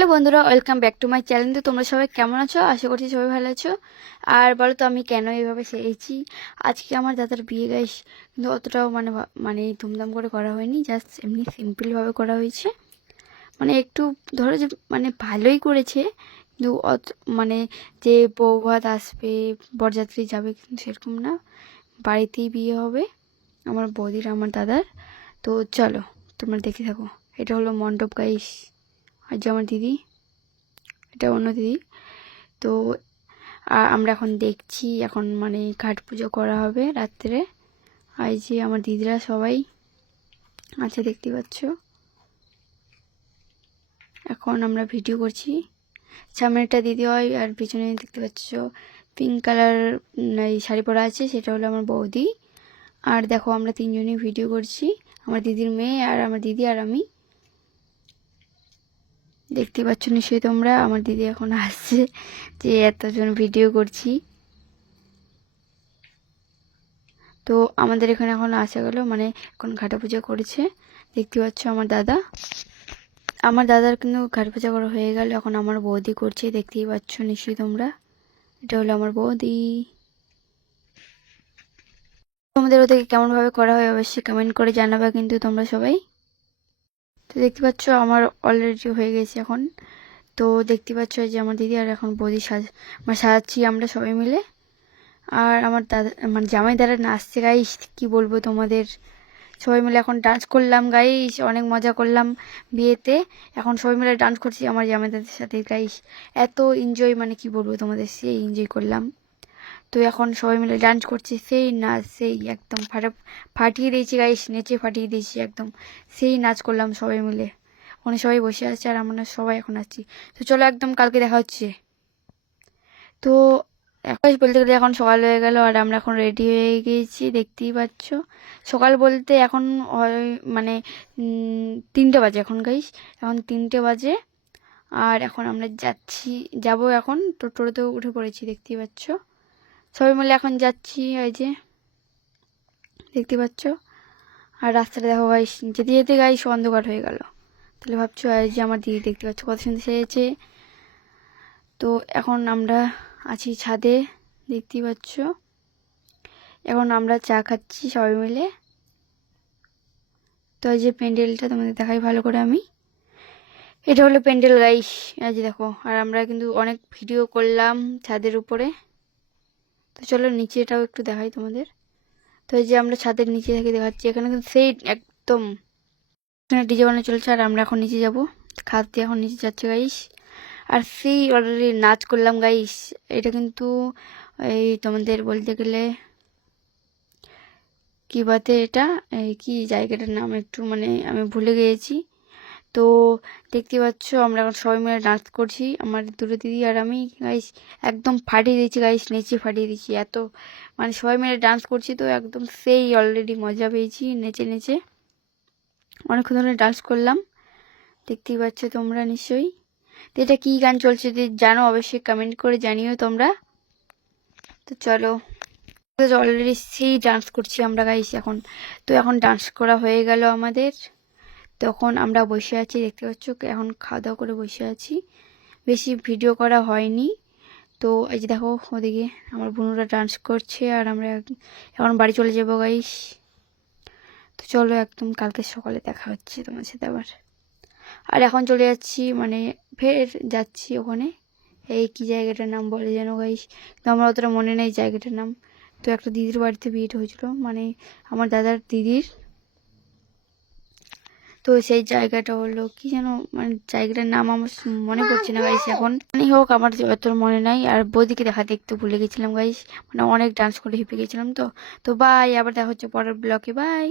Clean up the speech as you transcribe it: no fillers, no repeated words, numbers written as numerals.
Hello বন্ধুরা, welcome back to my channel. তো তোমরা সবাই কেমন আছো? আশা করছি সবাই ভালো আছো। আর বলো তো আমি কেন এইভাবে সেরেছি। আজকে আমার দাদার বিয়ে গাইস, কিন্তু অতটাও মানে ধুমধাম করে করা হয়নি, জাস্ট এমনি সিম্পলভাবে করা হয়েছে। মানে একটু ধরো যে মানে ভালোই করেছে, কিন্তু মানে যে বউ ভাত আসবে, বরযাত্রী যাবে, কিন্তু সেরকম না। বাড়িতেই বিয়ে হবে আমার বৌদির, আমার দাদার। তো চলো তোমরা দেখে থাকো। এটা হলো মণ্ডপ গাইস, আর যে আমার দিদি, এটা অন্য দিদি। তো আমরা এখন দেখছি, এখন মানে ঘাট পুজো করা হবে রাত্রে। আর এই যে আমার দিদিরা সবাই আছে, দেখতে পাচ্ছ। এখন আমরা ভিডিও করছি। সামনেটা দিদি হয়, আর পিছনে দেখতে পাচ্ছ পিঙ্ক কালার এই শাড়ি পরা আছে, সেটা হলো আমার বৌদি। আর দেখো আমরা তিনজনই ভিডিও করছি, আমার দিদির মেয়ে আর আমার দিদি আর আমি। দেখতে পাচ্ছ নিশ্চয়ই তোমরা, আমার দিদি এখন আসছে যে এতজন ভিডিও করছি। তো আমাদের এখানে এখন আসা গেল, মানে এখন ঘাটা পূজা করেছে। দেখতে পাচ্ছ আমার দাদার কিন্তু ঘাট পূজা করা হয়ে গেল, এখন আমার বৌদি করছে, দেখতেই পাচ্ছ নিশ্চয়ই তোমরা। এটা হলো আমার বৌদি। তোমাদের ওদিকে কেমনভাবে করা হয় অবশ্যই কমেন্ট করে জানাবে কিন্তু তোমরা সবাই। তো দেখতে পাচ্ছ আমার অলরেডি হয়ে গেছে এখন। তো দেখতে পাচ্ছ যে আমার দিদি আর এখন বৌদি সাজাচ্ছি আমরা সবাই মিলে। আর আমার দাদা, আমার জামাই দাদা নাচছে গাইস, কি বলবো তোমাদের। সবাই মিলে এখন ডান্স করলাম গাইস, অনেক মজা করলাম বিয়েতে। এখন সবাই মিলে ডান্স করছি আমার জামাইদের সাথে গাইস। এত এনজয়, মানে কি বলবো তোমাদের, সেই এনজয় করলাম। তো এখন সবাই মিলে ডান্স করছি, সেই নাচ, সেই একদম ফাটিয়ে দিয়েছি গাইস, নেচে ফাটিয়ে দিয়েছি একদম। সেই নাচ করলাম সবাই মিলে। ওখানে সবাই বসে আছে আর আমরা সবাই এখন আসছি। তো চলো একদম কালকে দেখা হচ্ছে। তো এখন বলতে গেলে এখন সকাল হয়ে গেল, আর আমরা এখন রেডি হয়ে গিয়েছি, দেখতেই পাচ্ছ। সকাল বলতে এখন মানে 3টে বাজে এখন গাইস, এখন 3টে বাজে। আর এখন আমরা যাব এখন টোটোতে উঠে পড়েছি, দেখতেই পাচ্ছ। সবাই মিলে এখন যাচ্ছি, ওই যে দেখতে পাচ্ছ। আর রাস্তাটা দেখো গাইস, যেতে যেতে গাইস অন্ধকার হয়ে গেল। তাহলে ভাবছো এই যে আমার দিদি, দেখতে পাচ্ছ কত সুন্দর সেজেছে। তো এখন আমরা আছি ছাদে, দেখতেই পাচ্ছ। এখন আমরা চা খাচ্ছি সবাই মিলে। তো এই যে প্যান্ডেলটা তোমাদের দেখাই ভালো করে আমি। এটা হলো প্যান্ডেল গাইস, এই যে দেখো। আর আমরা কিন্তু অনেক ভিডিও করলাম ছাদের উপরে। তো চলো নিচেটাও একটু দেখাই তোমাদের। তো এই যে আমরা ছাদের নিচে থেকে দেখাচ্ছি, এখানে কিন্তু সেই একদম এখানে ডিজে বানানো চলছে। আর আমরা এখন নিচে যাব, খাদ দিয়ে এখন নিচে যাচ্ছে গাইস। আর সেই অলরেডি নাচ করলাম গাইস। এটা কিন্তু এই তোমাদের বলতে গেলে কি বাতে, এটা এই কি জায়গাটার নাম একটু মানে আমি ভুলে গিয়েছি। তো দেখতে পাচ্ছ আমরা এখন সবাই মিলে ডান্স করছি, আমার দুটো দিদি আর আমি গাইস। একদম ফাটিয়ে দিয়েছি গাইস, নেচে ফাটিয়ে দিয়েছি এত, মানে সবাই মিলে ডান্স করছি তো একদম সেই অলরেডি মজা পেয়েছি নেচে নেচে। অনেকক্ষণ ধরে ডান্স করলাম, দেখতেই পাচ্ছ তোমরা নিশ্চয়ই। তো এটা কী গান চলছে যদি জানো অবশ্যই কমেন্ট করে জানিও তোমরা। তো চলো, অলরেডি সেই ডান্স করছি আমরা গাইস এখন। তো এখন ডান্স করা হয়ে গেল আমাদের। তখন আমরা বসে আছি, দেখতে পাচ্ছ, এখন খাওয়া দাওয়া করে বসে আছি, বেশি ভিডিও করা হয়নি। তো এই যে দেখো ওদিকে আমার বোনরা ডান্স করছে, আর আমরা এখন বাড়ি চলে যাবো গাইস। তো চলো একদম কালকে সকালে দেখা হচ্ছে তোমার সাথে আবার। আর এখন চলে যাচ্ছি, মানে ফের যাচ্ছি ওখানে, এই কি জায়গাটার নাম বলে যেন গাইস, কিন্তু আমার অতটা মনে নেই জায়গাটার নাম। তো একটা দিদির বাড়িতে বিয়েটা হয়েছিল, মানে আমার দাদার দিদির। তো সেই জায়গাটা হলো কি যেন, মানে জায়গাটার নাম আমার মনে পড়ছে না গাইস এখন। মানে হোক, আমার অত মনে নাই। আর বৌদিকে দেখাতে একটু ভুলে গেছিলাম গাইস, মানে অনেক ডান্স করে হেঁপে গেছিলাম। তো তো বাই, আবার দেখা হচ্ছে পরের ব্লকে, বাই।